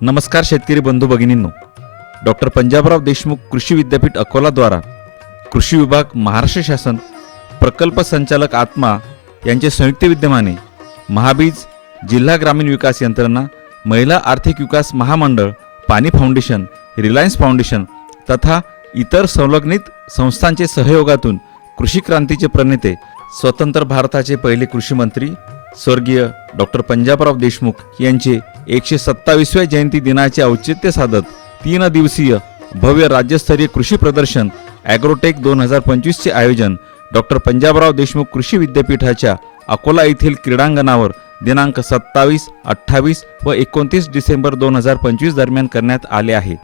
नमस्कार शेतकरी बंधू भगिनींनो, डॉक्टर पंजाबराव देशमुख कृषी विद्यापीठ अकोला द्वारा कृषी विभाग, महाराष्ट्र शासन, प्रकल्प संचालक आत्मा यांचे संयुक्त विद्यमाने महाबीज, जिल्हा ग्रामीण विकास यंत्रणा, महिला आर्थिक विकास महामंडळ, पाणी फाउंडेशन, रिलायन्स फाउंडेशन तथा इतर संलग्नित संस्थांचे सहयोगातून कृषी क्रांतीचे प्रणेते, स्वतंत्र भारताचे पहिले कृषी मंत्री स्वर्गीय डॉक्टर पंजाबराव देशमुख यांचे 127व्या जयंती दिनाचे औचित्य साधत 3 दिवसीय भव्य राज्यस्तरीय कृषी प्रदर्शन ॲग्रोटेक 2025 चे आयोजन डॉक्टर पंजाबराव देशमुख कृषी विद्यापीठाच्या अकोला येथील क्रीडांगणावर दिनांक 27, 28 व 29 डिसेंबर 2025 दरम्यान करण्यात आले आहे.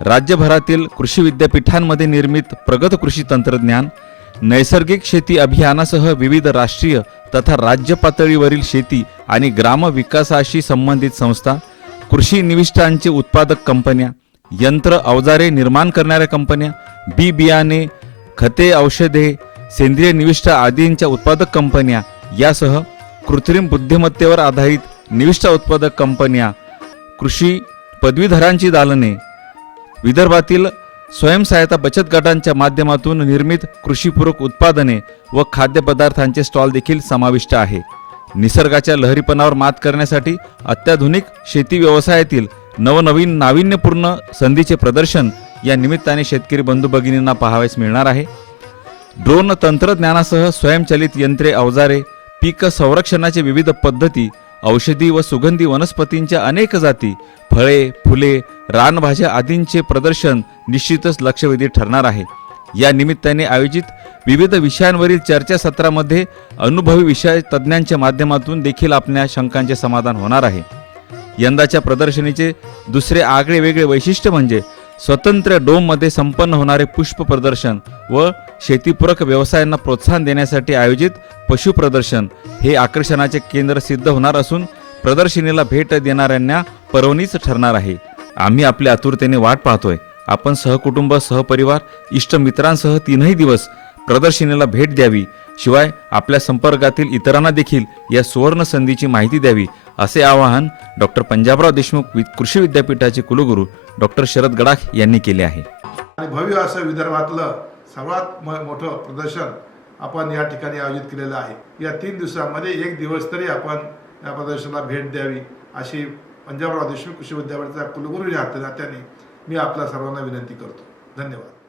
राज्यभरातील कृषी विद्यापीठांमध्ये निर्मित प्रगत कृषी तंत्रज्ञान, नैसर्गिक शेती अभियानासह विविध राष्ट्रीय तथा राज्य पातळीवरील शेती आणि ग्राम विकासाशी संबंधित संस्था, कृषी निविष्ठांचे उत्पादक कंपन्या, यंत्र अवजारे निर्माण करणाऱ्या कंपन्या, बी बियाणे, खते, औषधे, सेंद्रिय निविष्ठ आदींच्या उत्पादक कंपन्या यासह कृत्रिम बुद्धिमत्तेवर आधारित निविष्ठा उत्पादक कंपन्या, कृषी पदवीधरांची दालने, विदर्भातील स्वयंसहायता बचत गटांच्या माध्यमातून निर्मित कृषीपूरक उत्पादने व खाद्यपदार्थांचे स्टॉल देखील समाविष्ट आहे. निसर्गाच्या लहरीपणावर मात करण्यासाठी अत्याधुनिक शेती व्यवसायातील नवनवीन नाविन्यपूर्ण संधीचे प्रदर्शन या निमित्ताने शेतकरी बंधू भगिनींना पाहावयास मिळणार आहे. ड्रोन तंत्रज्ञानासह स्वयंचलित यंत्रे, अवजारे, पीक संरक्षणाचे विविध पद्धती, औषधी व सुगंधी वनस्पतींच्या अनेक जाती, फळे, फुले, रानभाज्या आदींचे प्रदर्शन निश्चितच लक्षवेधी ठरणार आहे. या निमित्ताने आयोजित विविध विषयांवरील चर्चासत्रामध्ये अनुभवी विषय तज्ज्ञांच्या माध्यमातून देखील आपल्या शंकांचे समाधान होणार आहे. यंदाच्या प्रदर्शनीचे दुसरे आगळे वेगळे वैशिष्ट्य म्हणजे स्वतंत्र डोममध्ये संपन्न होणारे पुष्प प्रदर्शन व शेतीपूरक व्यवसायांना प्रोत्साहन देण्यासाठी आयोजित पशु प्रदर्शन हे आकर्षणाचे केंद्र सिद्ध होणार असून प्रदर्शनीला भेट देणाऱ्यांना पर्वणीच ठरणार आहे. आम्ही आपल्या आतुरतेने वाट पाहतोय. आपण सहकुटुंब, सहपरिवार, इष्ट मित्रांसह 3ही दिवस प्रदर्शनीला भेट द्यावी. शिवाय आपल्या संपर्कातील इतरांना देखील या सुवर्ण संधीची माहिती द्यावी, असे आवाहन डॉक्टर पंजाबराव देशमुख कृषी विद्यापीठाचे कुलगुरू डॉक्टर शरद गडाख यांनी केले आहे. आणि भव्य असं विदर्भातलं सर्वात मोठं प्रदर्शन आपण या ठिकाणी आयोजित केलेलं आहे. या 3 दिवसांमध्ये 1 दिवस तरी आपण या प्रदर्शनाला भेट द्यावी अशी पंजाबराव देशमुख कृषी विद्यापीठाचा कुलगुरू या नात्याने मी आपल्या सर्वांना विनंती करतो. धन्यवाद.